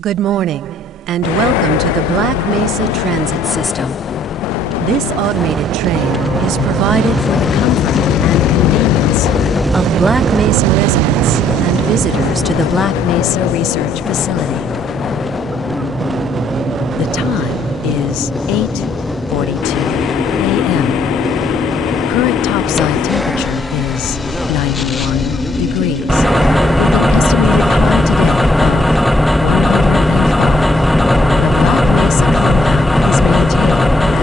Good morning, and welcome to the Black Mesa Transit System. This automated train is provided for the comfort and convenience of Black Mesa residents and visitors to the Black Mesa Research Facility. The time is 8:42 a.m. Current topside temperature is 91 degrees, with an estimated high today of 105. The Black Mesa compound is maintained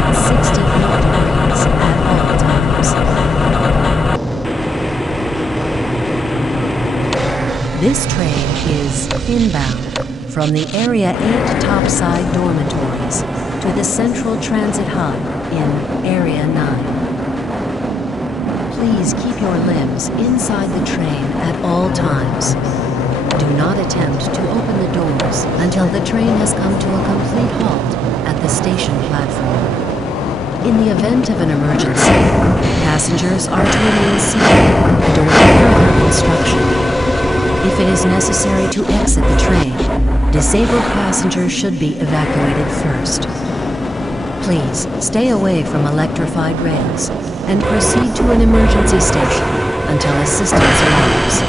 at 68 degrees at all times. This train is inbound from the Area 8 topside dormitories to the Central Transit Hub in Area 9. Please keep your limbs inside the train at all times. Do not attempt to open the doors until the train has come to a complete halt at the station platform. In the event of an emergency, passengers are to remain seated and await further instruction. If it is necessary to exit the train, disabled passengers should be evacuated first. Please stay away from electrified rails and proceed to an emergency station until assistance arrives.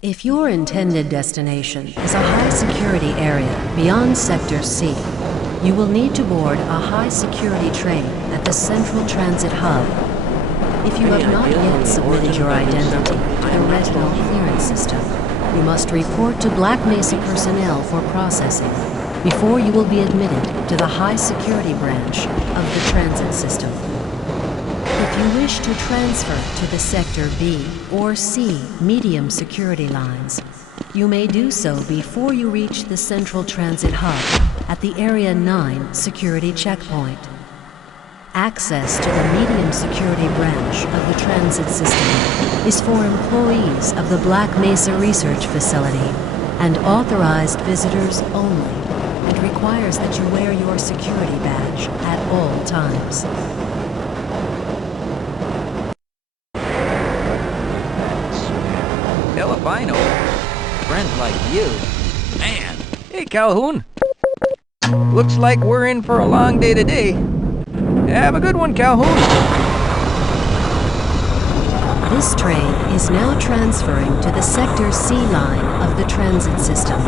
If your intended destination is a high-security area beyond Sector C, you will need to board a high-security train at the Central Transit Hub. If you have not yet submitted your identity to the retinal clearance system, you must report to Black Mesa personnel for processing before you will be admitted to the high-security branch of the transit system. If you wish to transfer to the Sector B or C medium security lines, you may do so before you reach the Central Transit Hub at the Area 9 security checkpoint. Access to the medium security branch of the transit system is for employees of the Black Mesa Research Facility and authorized visitors only, and requires that you wear your security badge at all times. Albino, friends like you. Man, hey Calhoun. Looks like we're in for a long day today. Have a good one, Calhoun. This train is now transferring to the Sector C line of the transit system.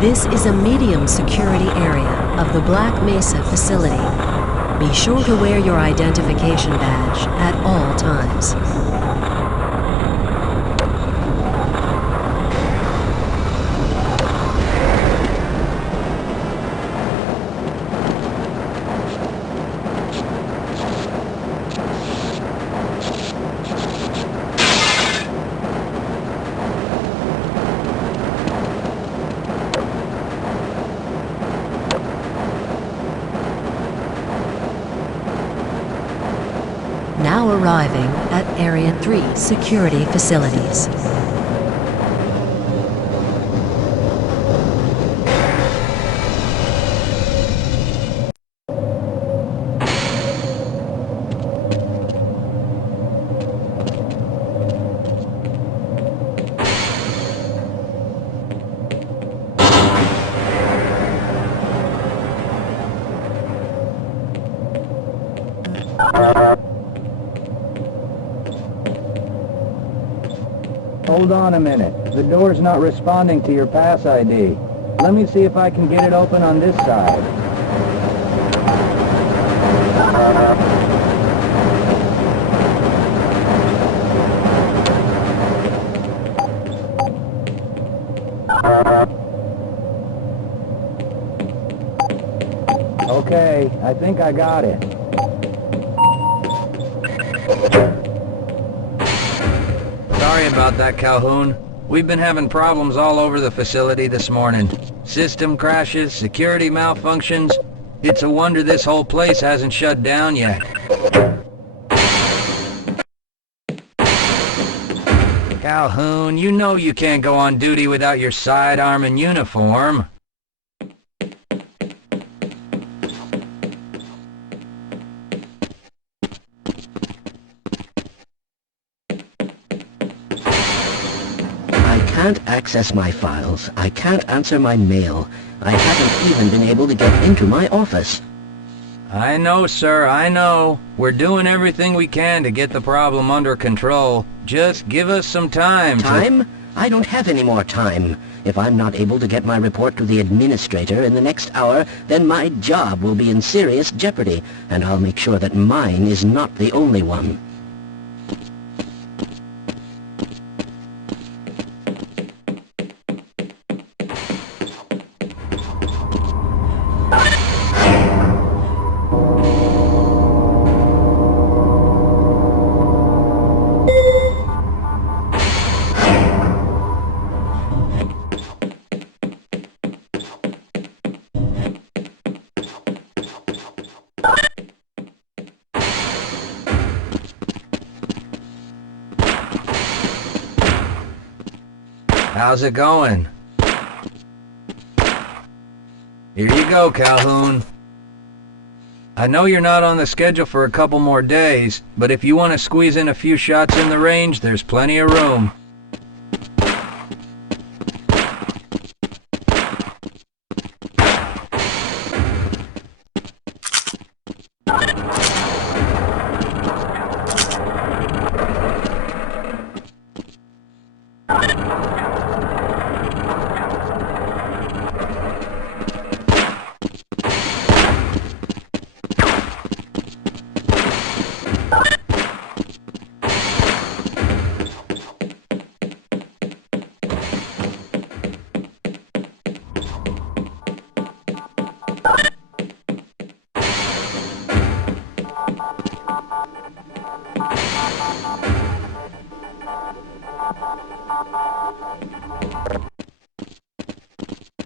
This is a medium security area of the Black Mesa facility. Be sure to wear your identification badge at all times. Now arriving at Area 3 security facilities. Hold on a minute. The door's not responding to your pass ID. Let me see if I can get it open on this side. Okay, I think I got it. Sorry about that, Calhoun. We've been having problems all over the facility this morning. System crashes, security malfunctions. It's a wonder this whole place hasn't shut down yet. Calhoun, you know you can't go on duty without your sidearm and uniform. can't access my files. I can't answer my mail. I haven't even been able to get into my office. I know, sir, I know. We're doing everything we can to get the problem under control. Just give us some time. Time? I don't have any more time. If I'm not able to get my report to the administrator in the next hour, then my job will be in serious jeopardy, and I'll make sure that mine is not the only one. How's it going? Here you go, Calhoun. I know you're not on the schedule for a couple more days, but if you want to squeeze in a few shots in the range, there's plenty of room.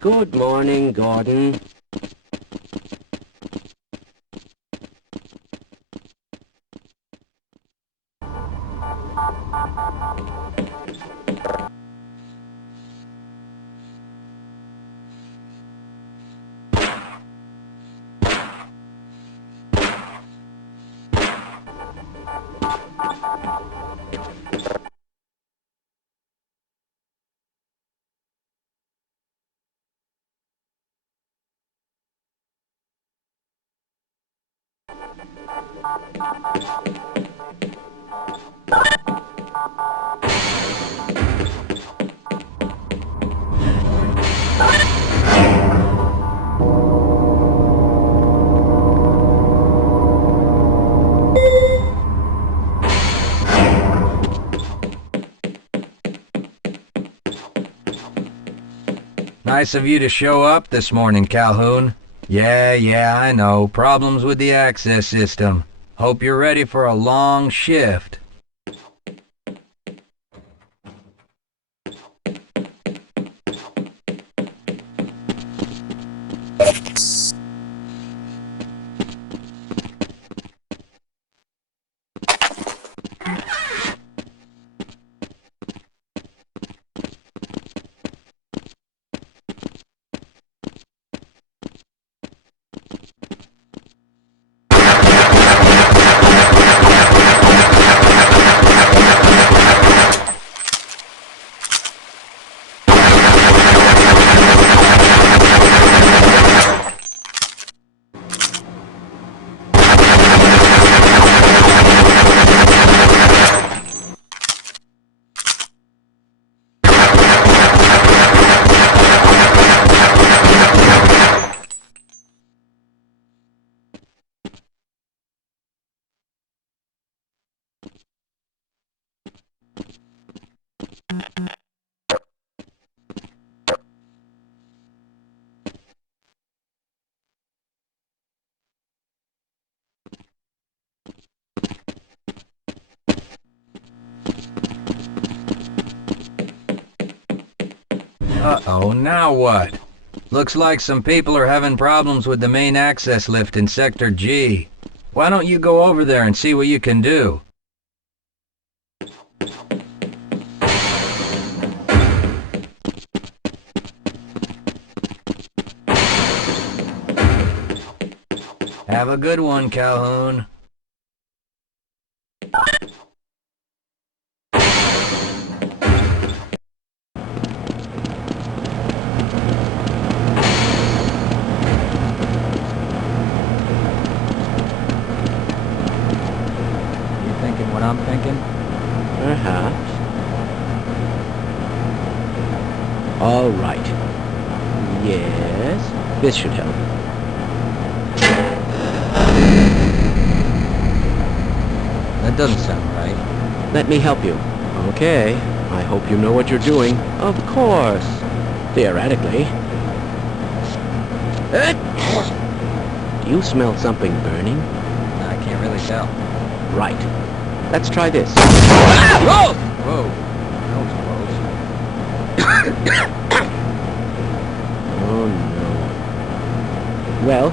Good morning, Gordon. Nice of you to show up this morning, Calhoun. Yeah, I know. Problems with the access system. Hope you're ready for a long shift. Uh-oh, now what? Looks like some people are having problems with the main access lift in Sector G. Why don't you go over there and see what you can do? Have a good one, Calhoun. All right. Yes, this should help. That doesn't sound right. Let me help you. Okay, I hope you know what you're doing. Of course. Theoretically. Do you smell something burning? I can't really tell. Right. Let's try this. Whoa! Whoa. That was close. Oh no. Well,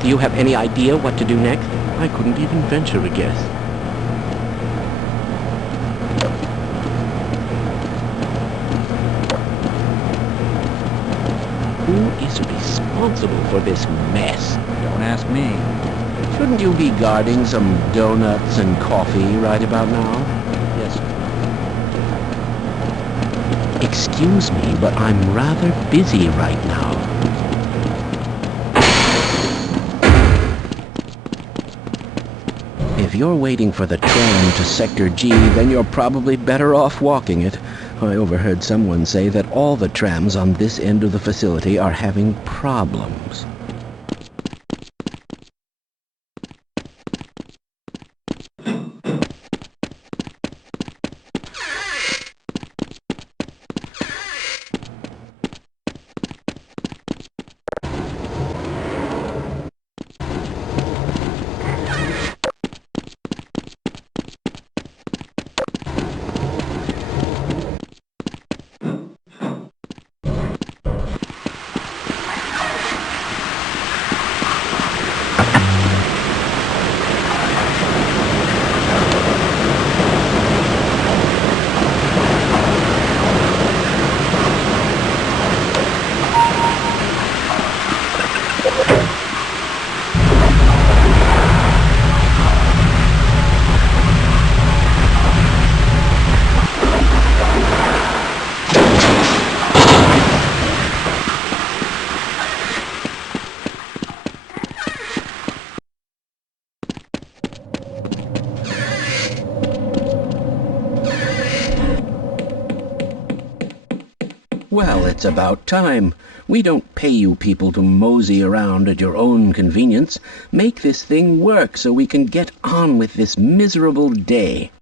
do you have any idea what to do next? I couldn't even venture a guess. Who is responsible for this mess? Don't ask me. Shouldn't you be guarding some donuts and coffee right about now? Yes, sir. Excuse me, but I'm rather busy right now. If you're waiting for the tram to Sector G, then you're probably better off walking it. I overheard someone say that all the trams on this end of the facility are having problems. Well, it's about time. We don't pay you people to mosey around at your own convenience. Make this thing work so we can get on with this miserable day.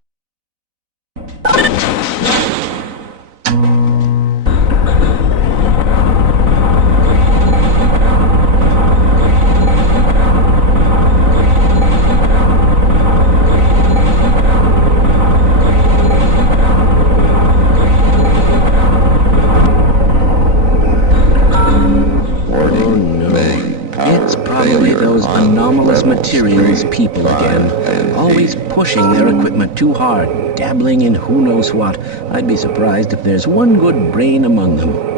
Materials people again, always pushing their equipment too hard, dabbling in who knows what. I'd be surprised if there's one good brain among them.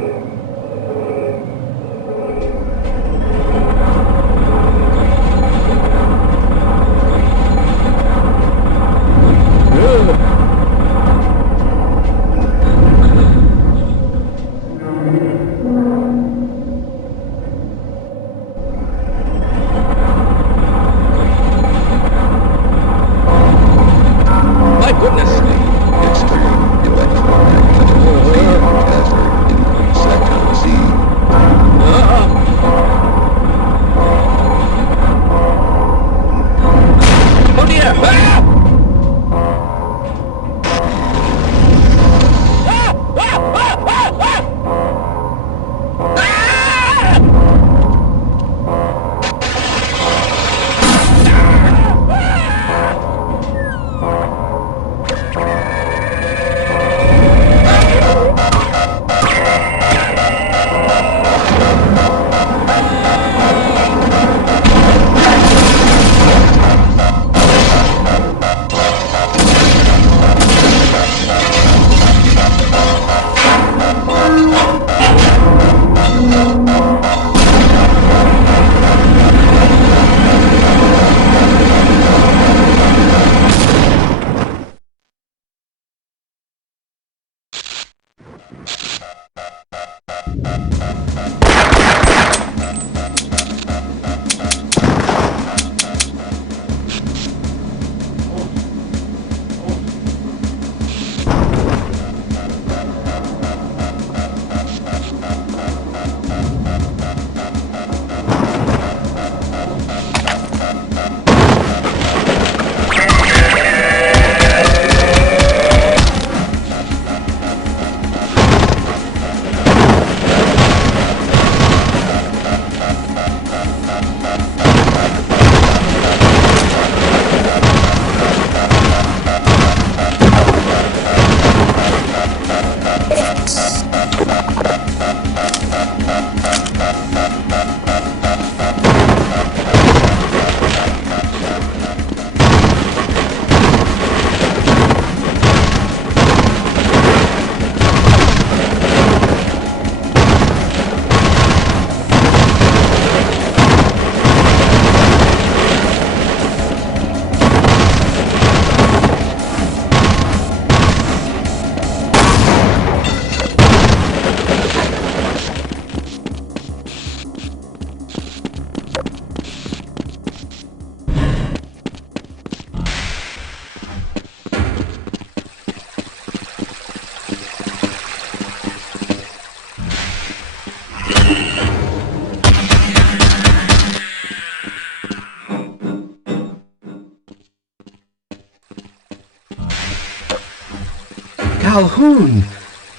Calhoun!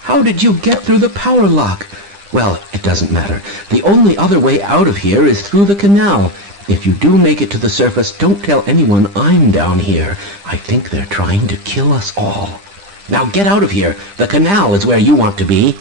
How did you get through the power lock? Well, it doesn't matter. The only other way out of here is through the canal. If you do make it to the surface, don't tell anyone I'm down here. I think they're trying to kill us all. Now get out of here. The canal is where you want to be.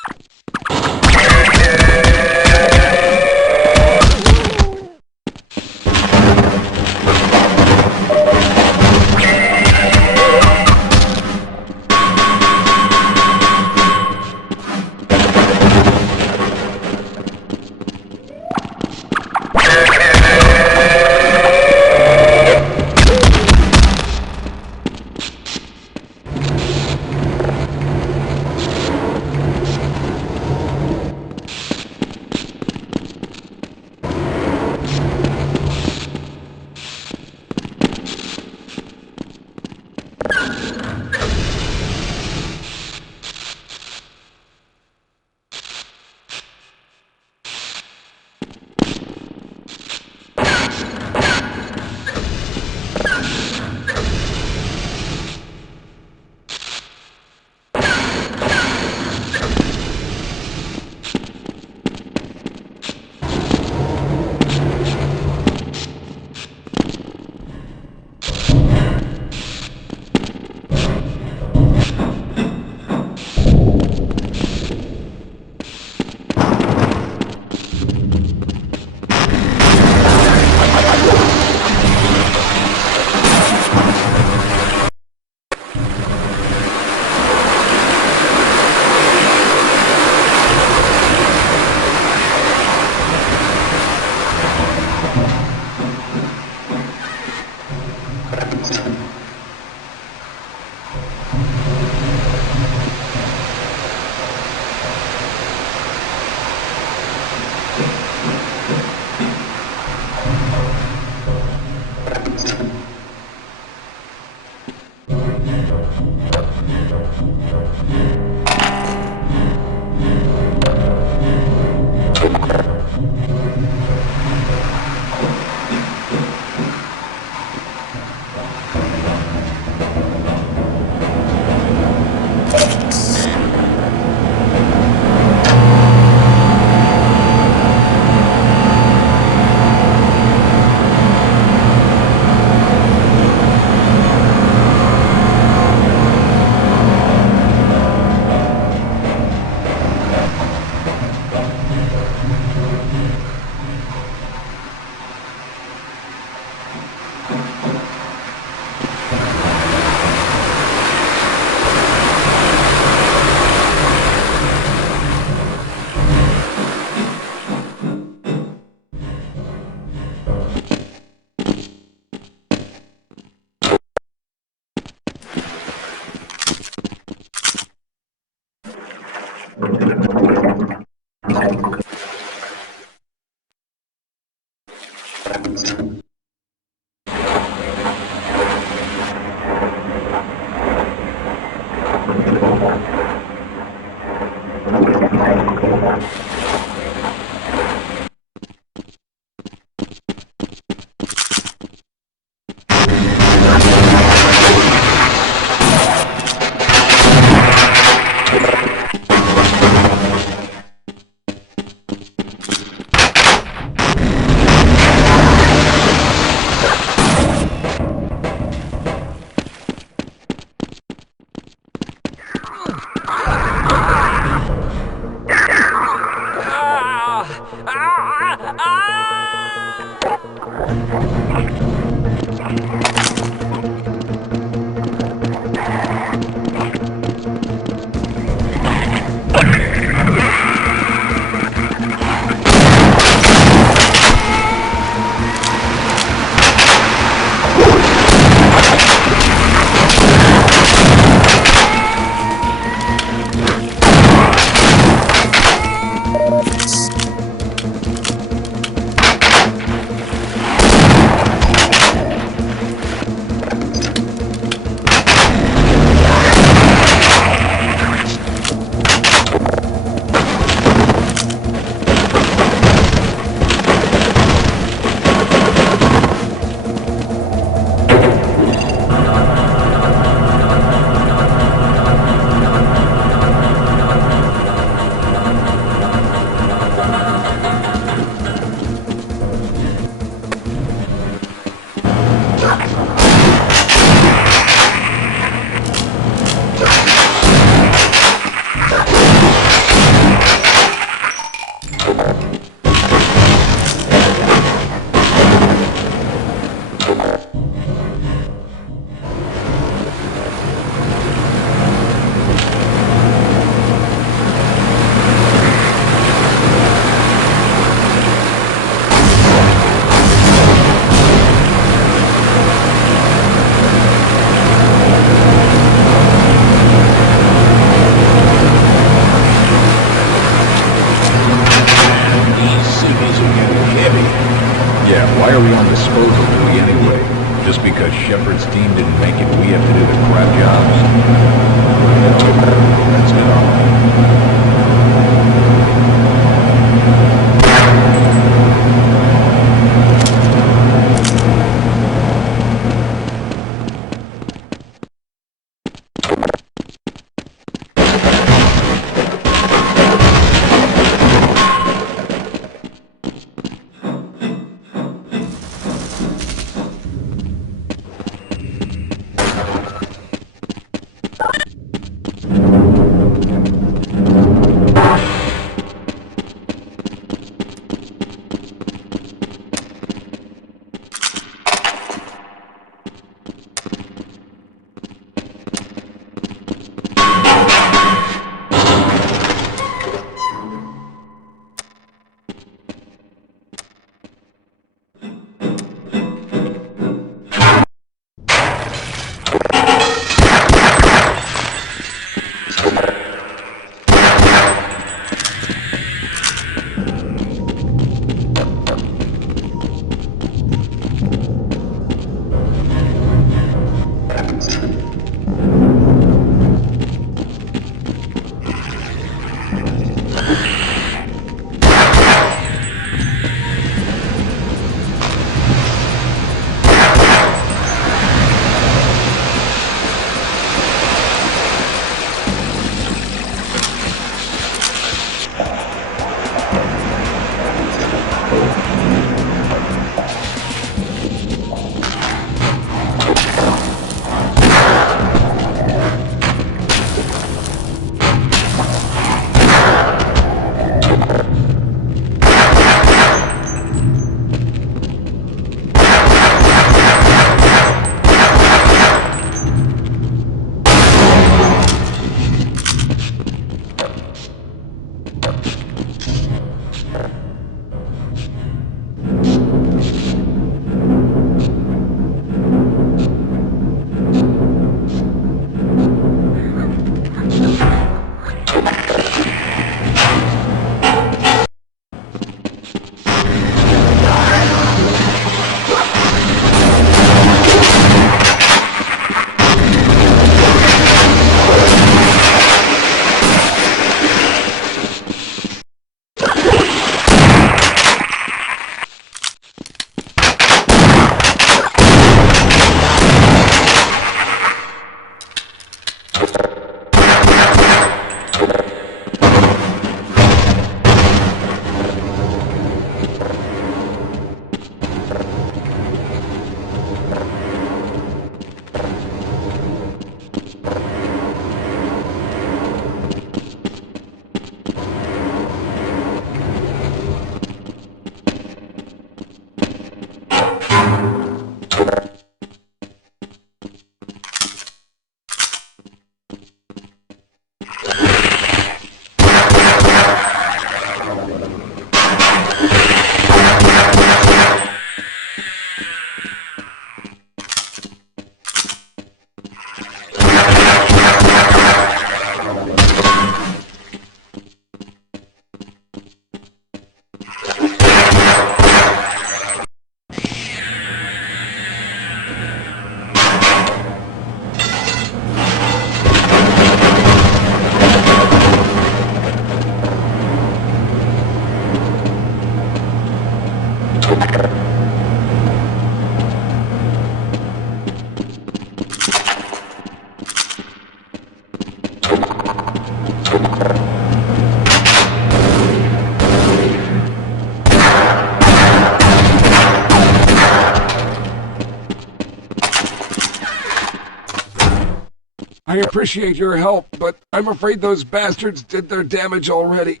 I appreciate your help, but I'm afraid those bastards did their damage already.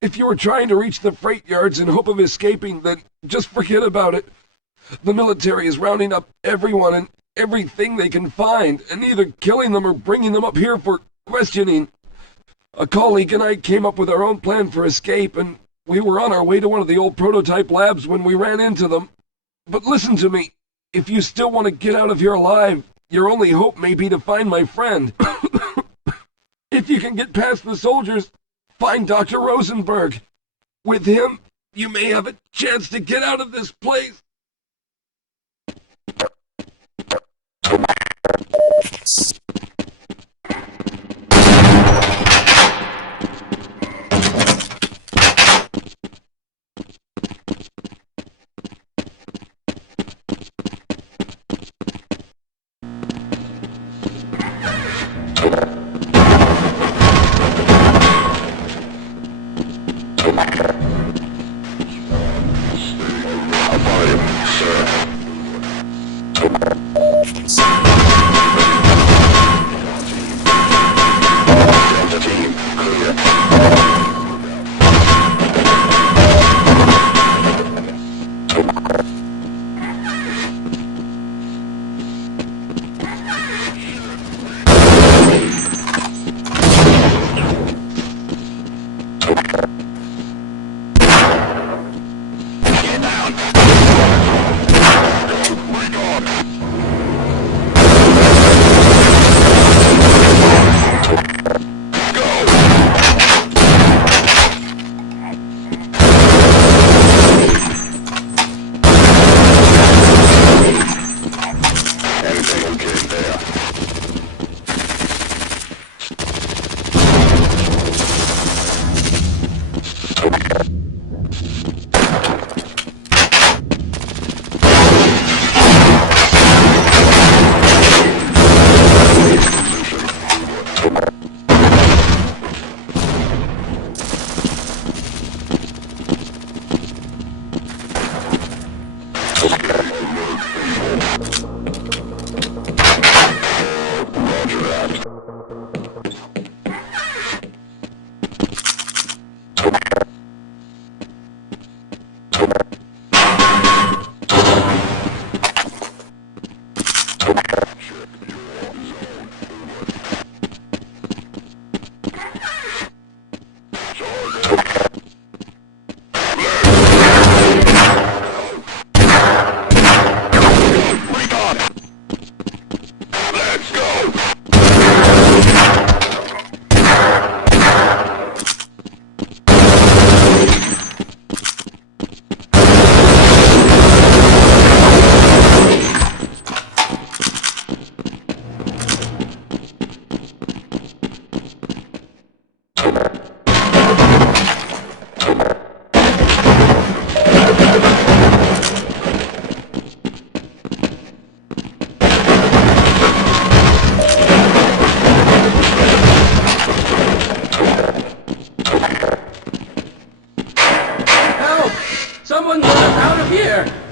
If you were trying to reach the freight yards in hope of escaping, then just forget about it. The military is rounding up everyone and everything they can find, and either killing them or bringing them up here for questioning. A colleague and I came up with our own plan for escape, and we were on our way to one of the old prototype labs when we ran into them. But listen to me. If you still want to get out of here alive, your only hope may be to find my friend. If you can get past the soldiers, find Dr. Rosenberg. With him, you may have a chance to get out of this place.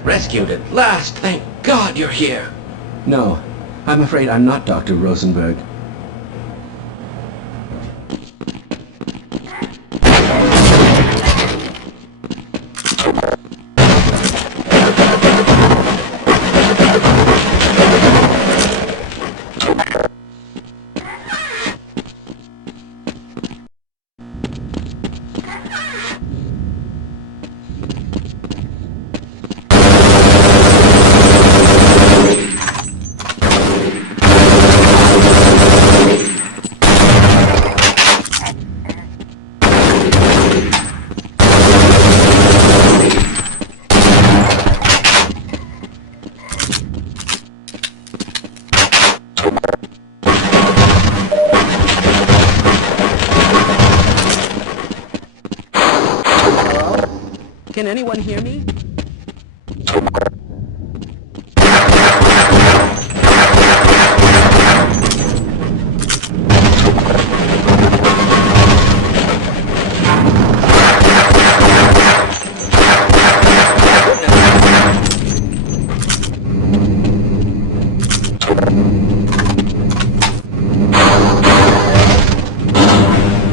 Rescued at last! Thank God you're here! No, I'm afraid I'm not Dr. Rosenberg. Can anyone hear me?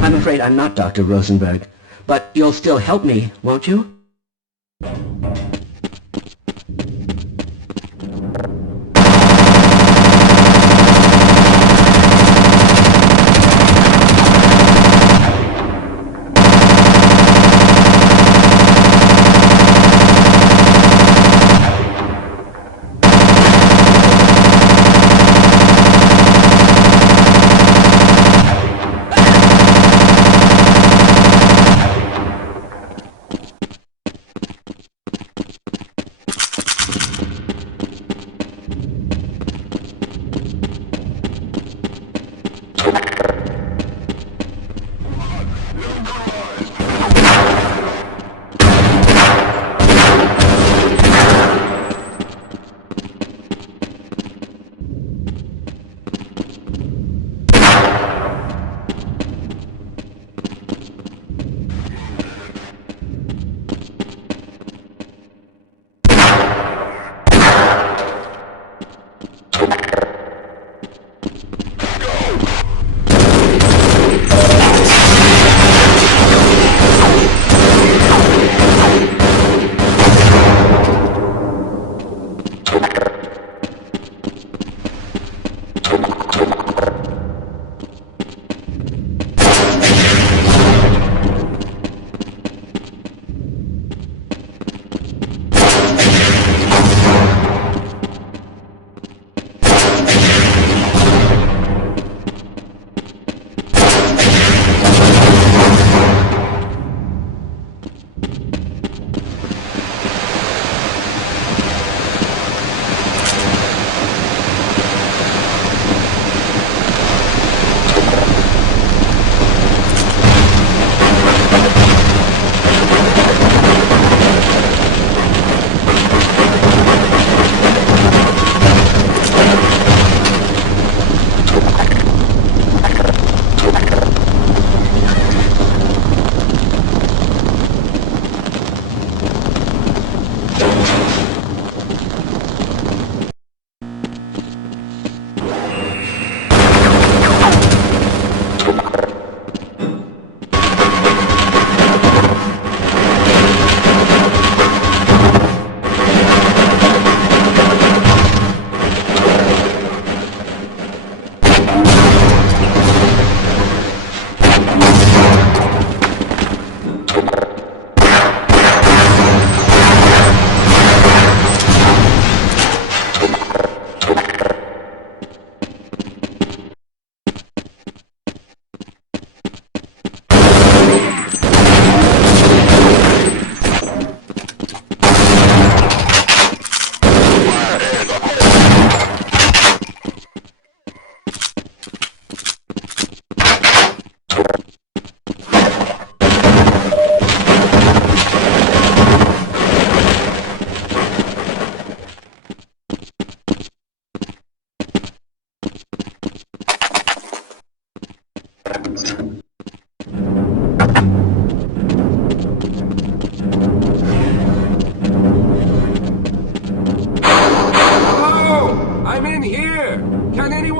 I'm afraid I'm not Dr. Rosenberg, but you'll still help me, won't you?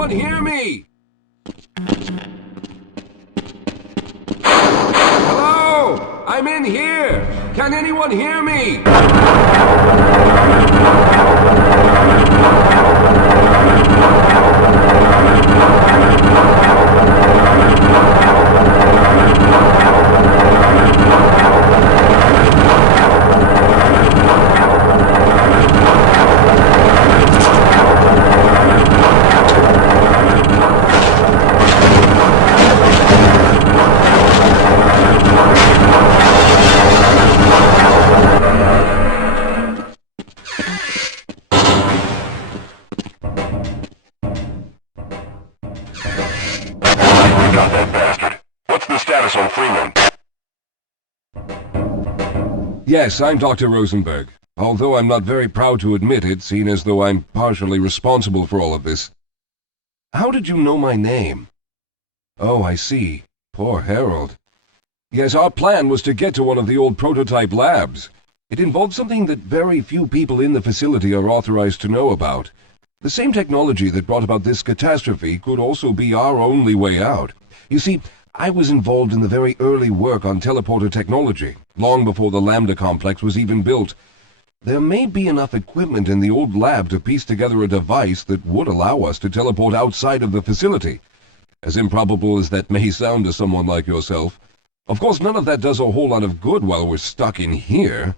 anyone hear me? Hello? I'm in here. Can anyone hear me? Yes, I'm Dr. Rosenberg. Although I'm not very proud to admit it, seeing as though I'm partially responsible for all of this. How did you know my name? Oh, I see. Poor Harold. Yes, our plan was to get to one of the old prototype labs. It involved something that very few people in the facility are authorized to know about. The same technology that brought about this catastrophe could also be our only way out. You see, I was involved in the very early work on teleporter technology, long before the Lambda complex was even built. There may be enough equipment in the old lab to piece together a device that would allow us to teleport outside of the facility. As improbable as that may sound to someone like yourself. Of course, none of that does a whole lot of good while we're stuck in here.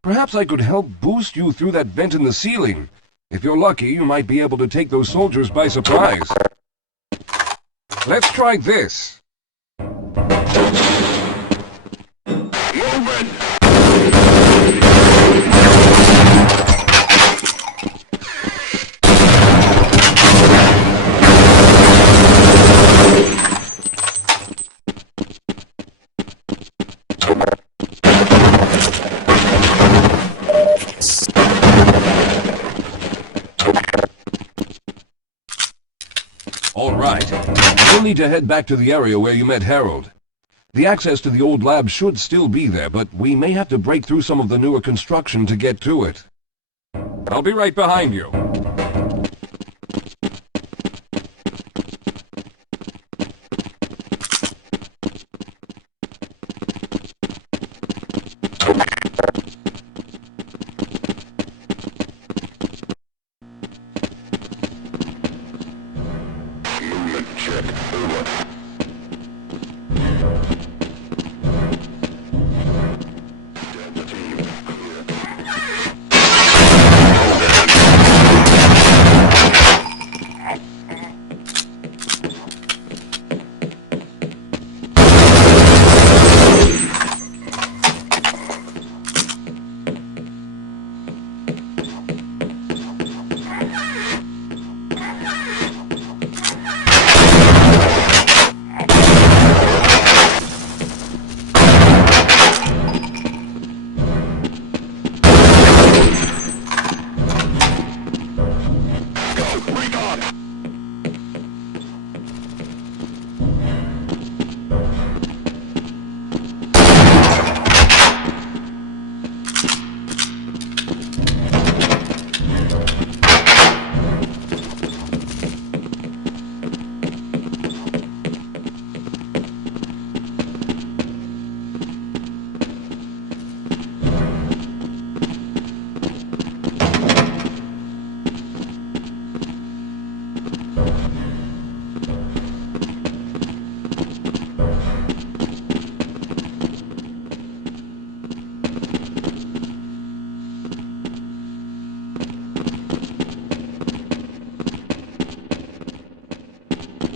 Perhaps I could help boost you through that vent in the ceiling. If you're lucky, you might be able to take those soldiers by surprise. Let's try this. All right. You'll need to head back to the area where you met Harold. The access to the old lab should still be there, but we may have to break through some of the newer construction to get to it. I'll be right behind you.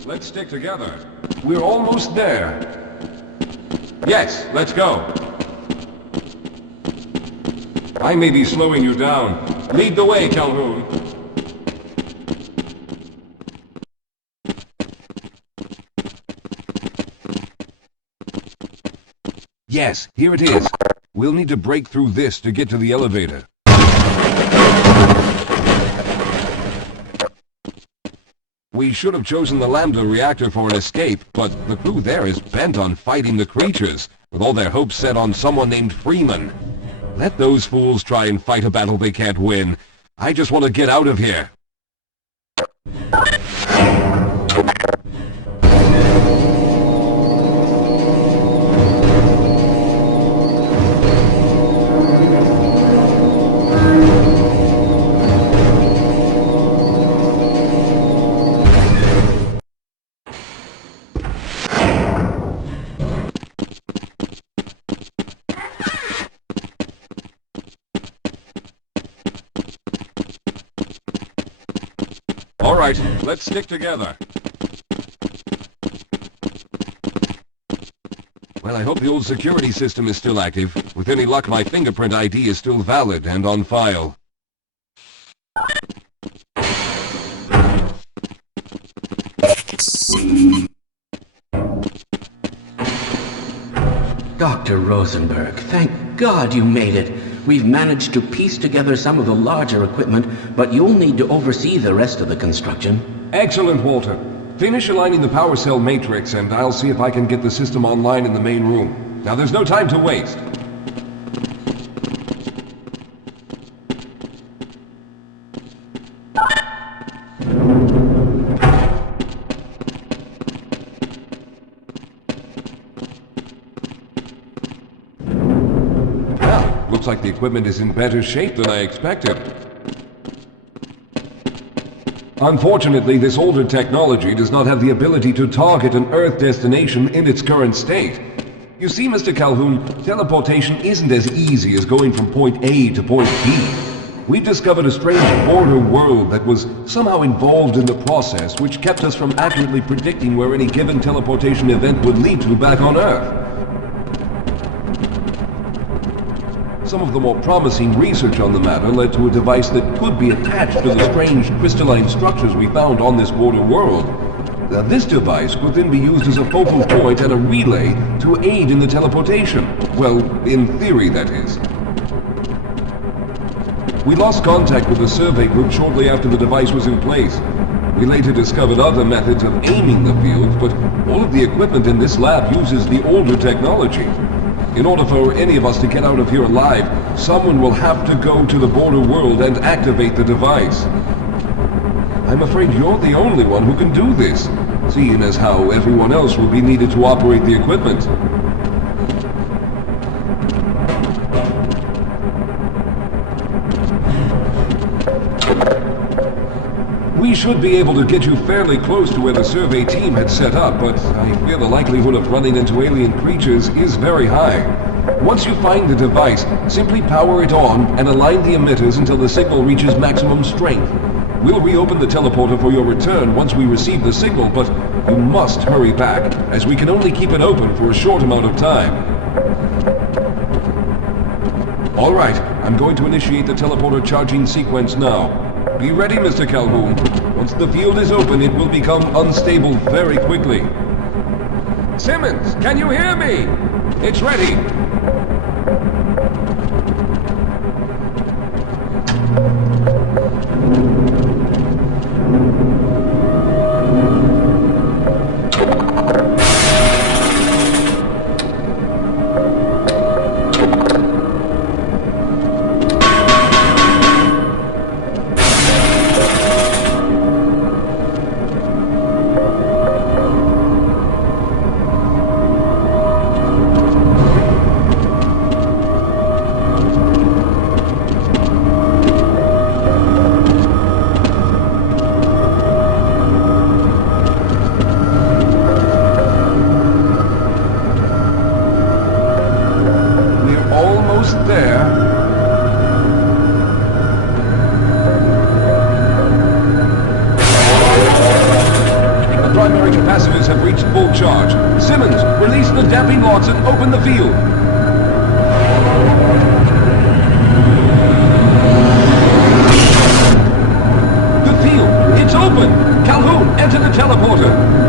Let's stick together. We're almost there. Yes, let's go. I may be slowing you down. Lead the way, Calhoun. Yes, here it is. We'll need to break through this to get to the elevator. We should have chosen the Lambda reactor for an escape, but the crew there is bent on fighting the creatures, with all their hopes set on someone named Freeman. Let those fools try and fight a battle they can't win. I just want to get out of here. All right, let's stick together. Well, I hope the old security system is still active. With any luck, my fingerprint ID is still valid and on file. Dr. Rosenberg, thank God you made it. We've managed to piece together some of the larger equipment, but you'll need to oversee the rest of the construction. Excellent, Walter. Finish aligning the power cell matrix, and I'll see if I can get the system online in the main room. Now, there's no time to waste. Well, looks like the equipment is in better shape than I expected. Unfortunately, this older technology does not have the ability to target an Earth destination in its current state. You see, Mr. Calhoun, teleportation isn't as easy as going from point A to point B. We've discovered a strange border world that was somehow involved in the process, which kept us from accurately predicting where any given teleportation event would lead to back on Earth. Some of the more promising research on the matter led to a device that could be attached to the strange crystalline structures we found on this border world. Now, this device could then be used as a focal point and a relay to aid in the teleportation. Well, in theory, that is. We lost contact with the survey group shortly after the device was in place. We later discovered other methods of aiming the field, but all of the equipment in this lab uses the older technology. In order for any of us to get out of here alive, someone will have to go to the border world and activate the device. I'm afraid you're the only one who can do this, seeing as how everyone else will be needed to operate the equipment. We should be able to get you fairly close to where the survey team had set up, but I fear the likelihood of running into alien creatures is very high. Once you find the device, simply power it on and align the emitters until the signal reaches maximum strength. We'll reopen the teleporter for your return once we receive the signal, but you must hurry back, as we can only keep it open for a short amount of time. All right, I'm going to initiate the teleporter charging sequence now. Be ready, Mr. Calhoun. Once the field is open, it will become unstable very quickly. Simmons, can you hear me? It's ready. Open the field. The field, it's open. Calhoun, enter the teleporter.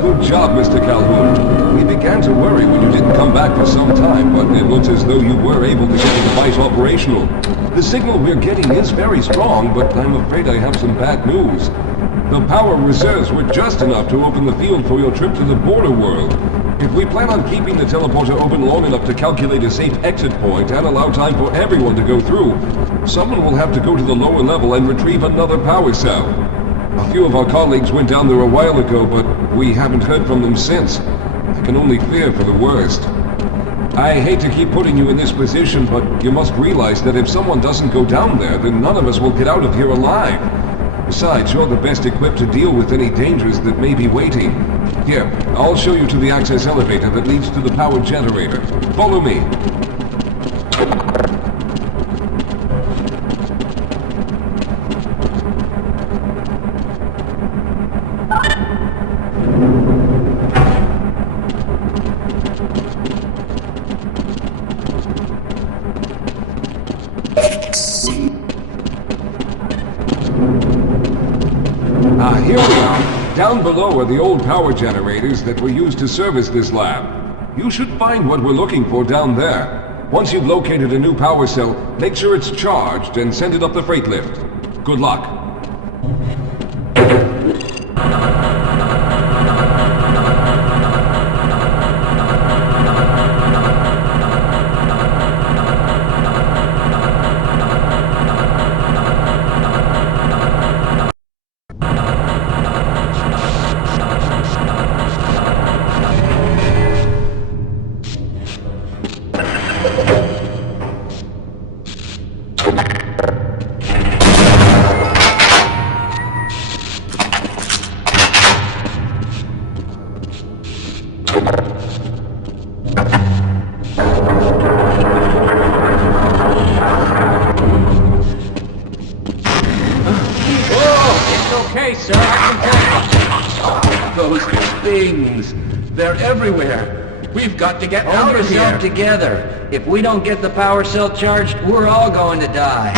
Good job, Mr. Calhoun. We began to worry when you didn't come back for some time, but it looks as though you were able to get the device operational. The signal we're getting is very strong, but I'm afraid I have some bad news. The power reserves were just enough to open the field for your trip to the border world. If we plan on keeping the teleporter open long enough to calculate a safe exit point and allow time for everyone to go through, someone will have to go to the lower level and retrieve another power cell. A few of our colleagues went down there a while ago, but we haven't heard from them since. I can only fear for the worst. I hate to keep putting you in this position, but you must realize that if someone doesn't go down there, then none of us will get out of here alive. Besides, you're the best equipped to deal with any dangers that may be waiting. Here, I'll show you to the access elevator that leads to the power generator. Follow me. Here we are. Down below are the old power generators that were used to service this lab. You should find what we're looking for down there. Once you've located a new power cell, make sure it's charged and send it up the freight lift. Good luck. Okay, sir, I can tell. Those things! They're everywhere! We've got to get out Hold of here! yourself together. If we don't get the power cell charged, we're all going to die.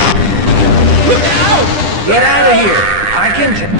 Look out! Get out of here! I can...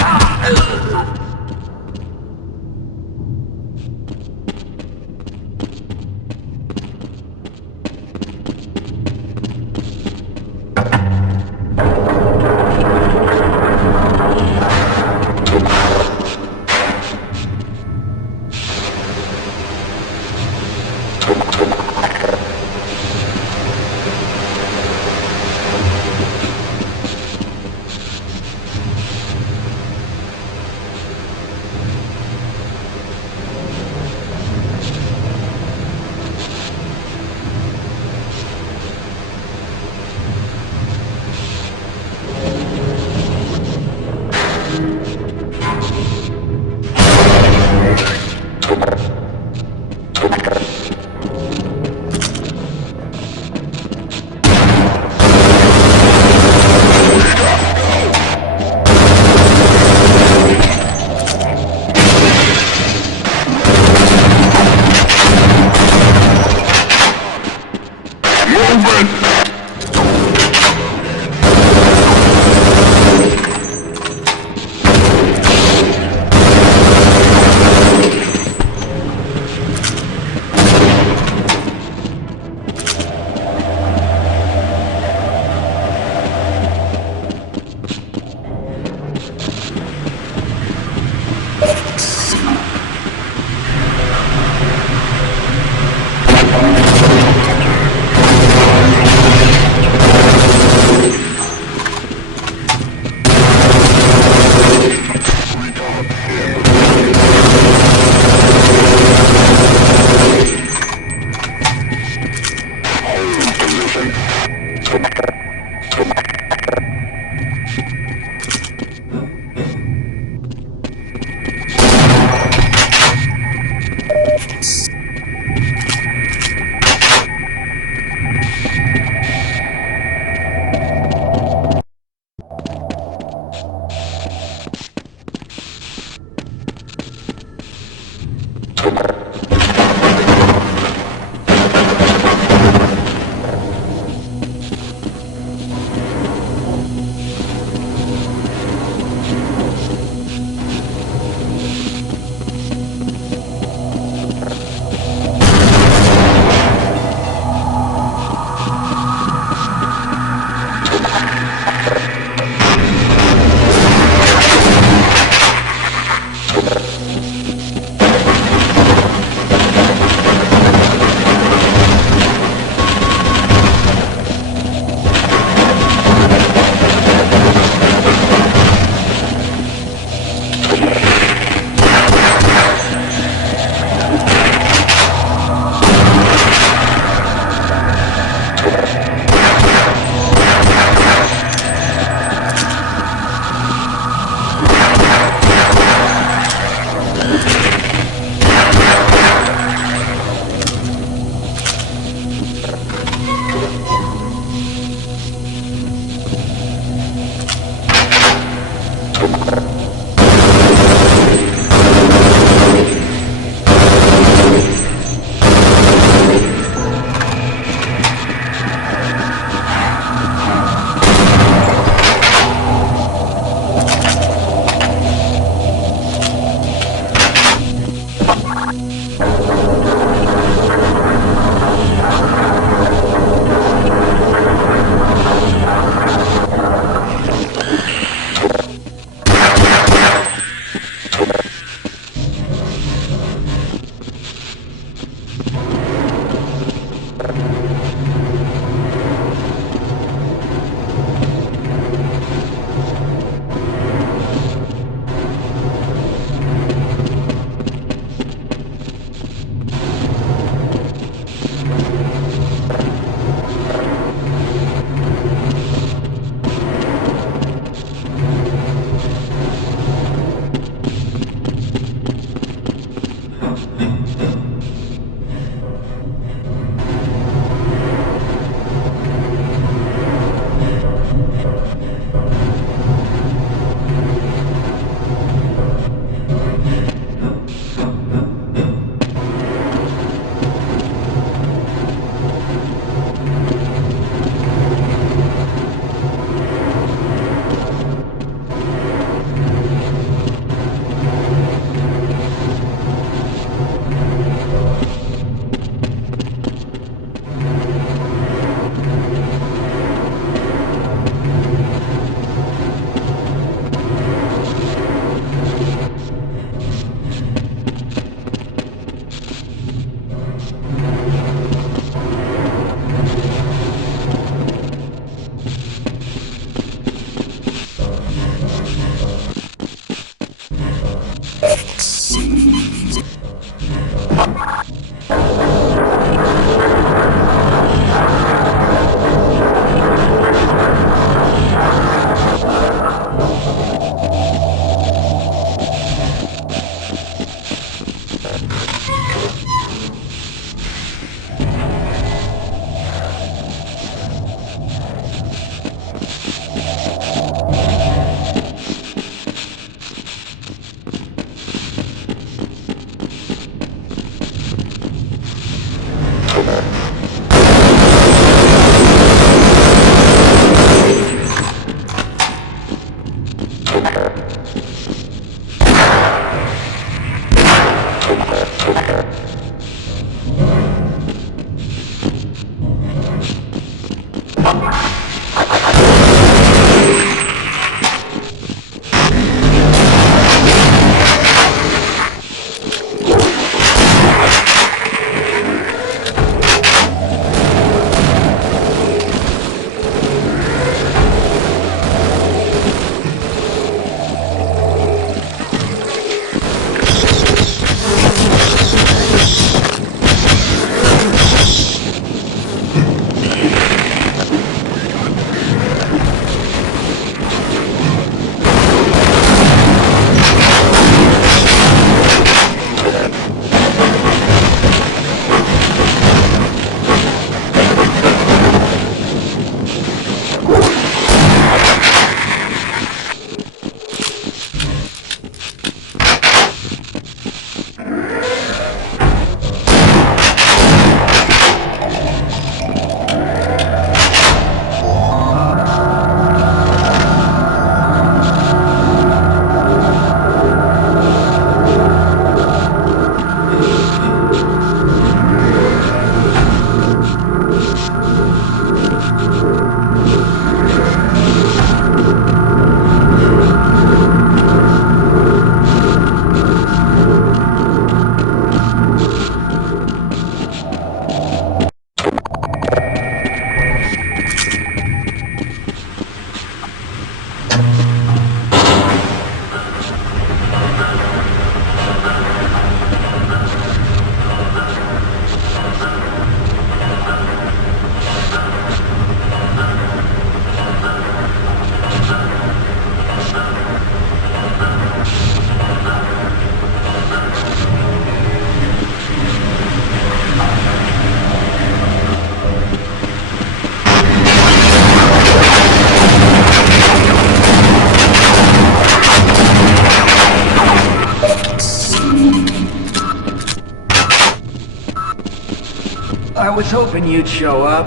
I was hoping you'd show up.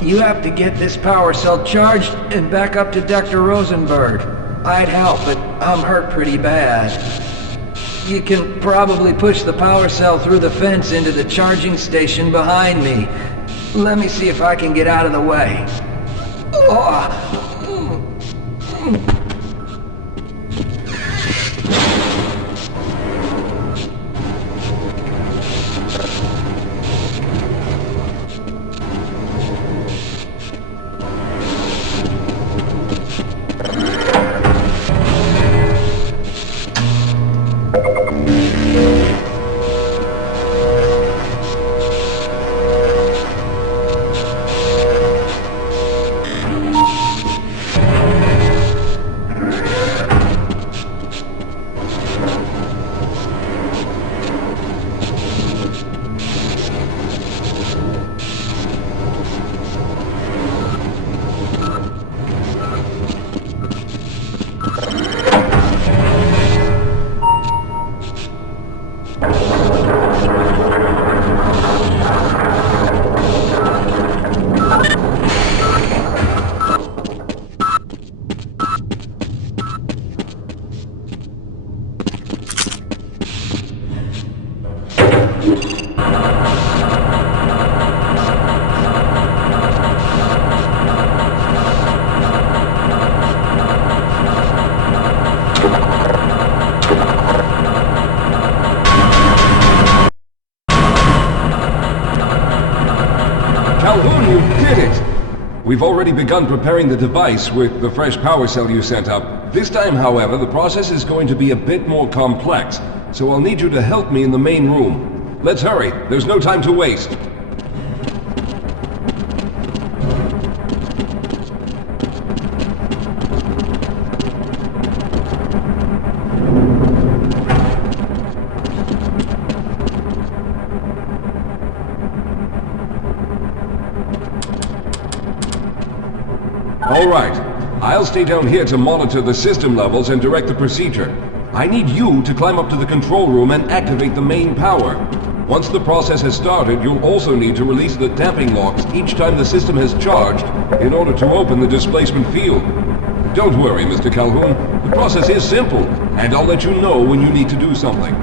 You have to get this power cell charged and back up to Dr. Rosenberg. I'd help, but I'm hurt pretty bad. You can probably push the power cell through the fence into the charging station behind me. Let me see if I can get out of the way. Calhoun, you did it! We've already begun preparing the device with the fresh power cell you sent up. This time, however, the process is going to be a bit more complex, so I'll need you to help me in the main room. Let's hurry, there's no time to waste. All right. I'll stay down here to monitor the system levels and direct the procedure. I need you to climb up to the control room and activate the main power. Once the process has started, you'll also need to release the damping locks each time the system has charged in order to open the displacement field. Don't worry, Mr. Calhoun. The process is simple, and I'll let you know when you need to do something.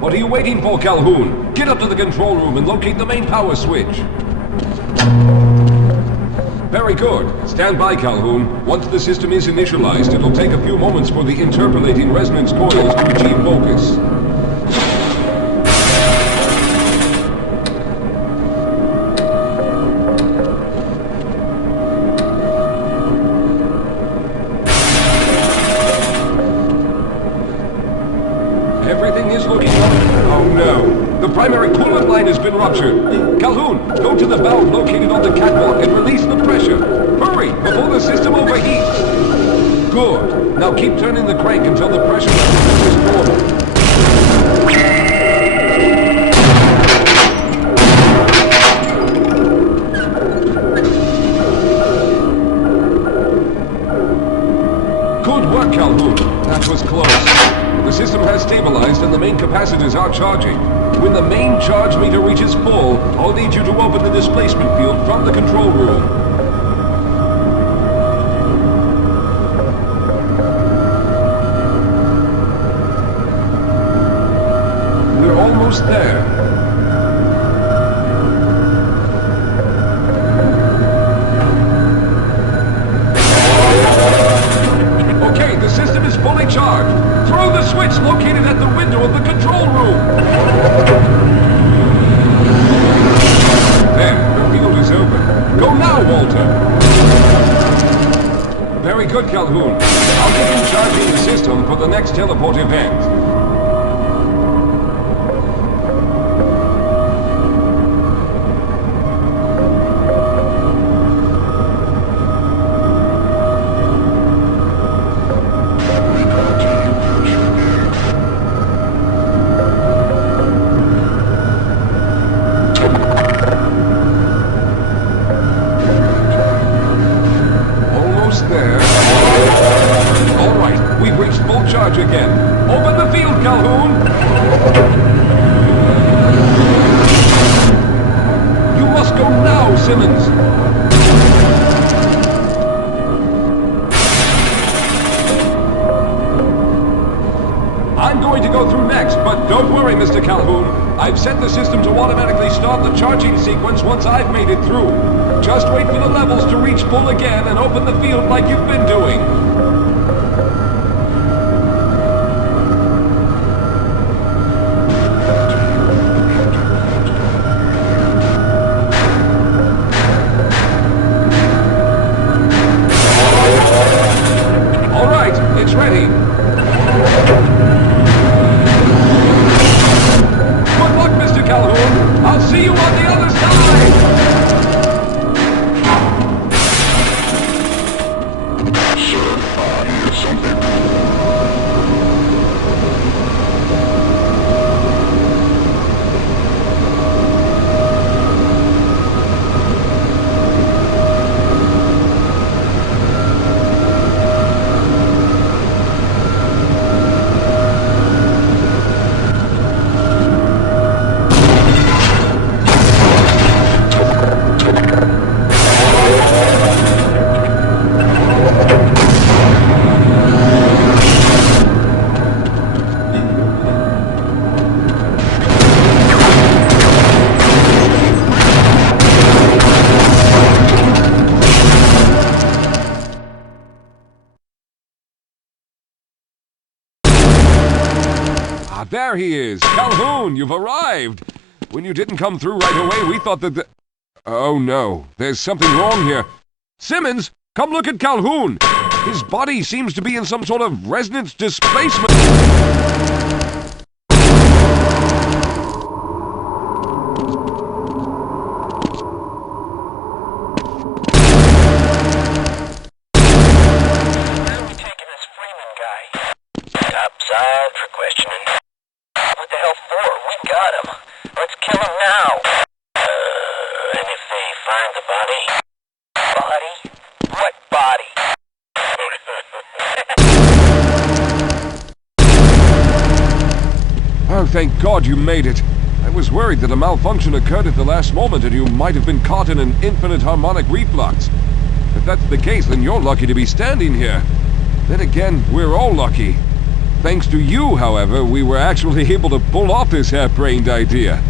What are you waiting for, Calhoun? Get up to the control room and locate the main power switch. Very good. Stand by, Calhoun. Once the system is initialized, it'll take a few moments for the interpolating resonance coils to achieve focus. Everything is looking up. Oh no! The primary coolant line has been ruptured. Calhoun, go to the valve located on the catwalk and release the pressure. Hurry, before the system overheats. Good. Now keep turning the crank until the pressure level is normal. Good work, Calhoun. That was close. The system has stabilized and the main capacitors are charging. When the main charge meter reaches full, I'll need you to open the displacement field from the control room. We're almost there. Okay, the system is fully charged. Throw the switch located at the window of the control room. There, the field is open. Go now, Walter. Very good, Calhoun. I'll begin charging the system for the next teleport event. Calhoun? You must go now, Simmons. I'm going to go through next, but don't worry, Mr. Calhoun. I've set the system to automatically start the charging sequence once I've made it through. Just wait for the levels to reach full again and open the field like you've been doing. All right, it's ready. Good luck, Mr. Calhoun. I'll see you on the other side. There he is! Calhoun, you've arrived! When you didn't come through right away, we thought that Oh no, there's something wrong here. Simmons, come look at Calhoun! His body seems to be in some sort of resonance displacement. Topside for questioning. What the hell for? We got him. Let's kill him now. And if they find the body? Body? What body? Oh, thank God you made it. I was worried that a malfunction occurred at the last moment and you might have been caught in an infinite harmonic reflux. If that's the case, then you're lucky to be standing here. Then again, we're all lucky. Thanks to you, however, we were actually able to pull off this harebrained idea.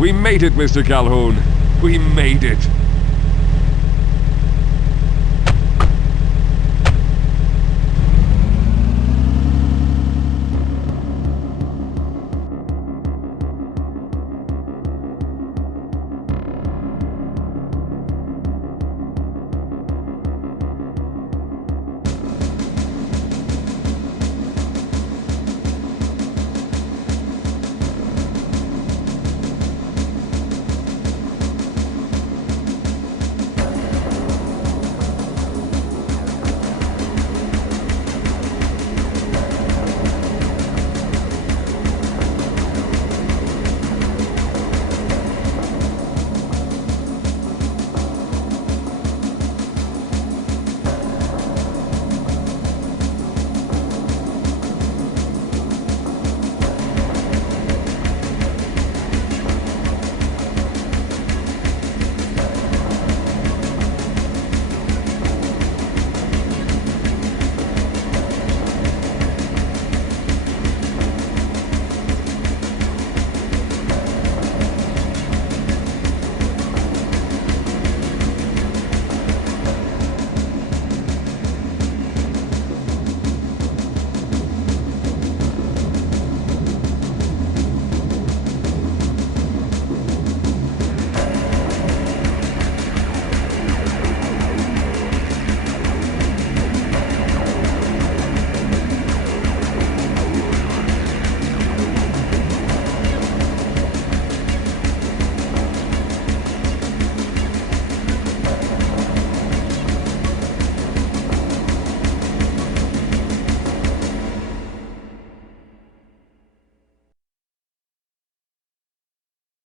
We made it, Mr. Calhoun. We made it.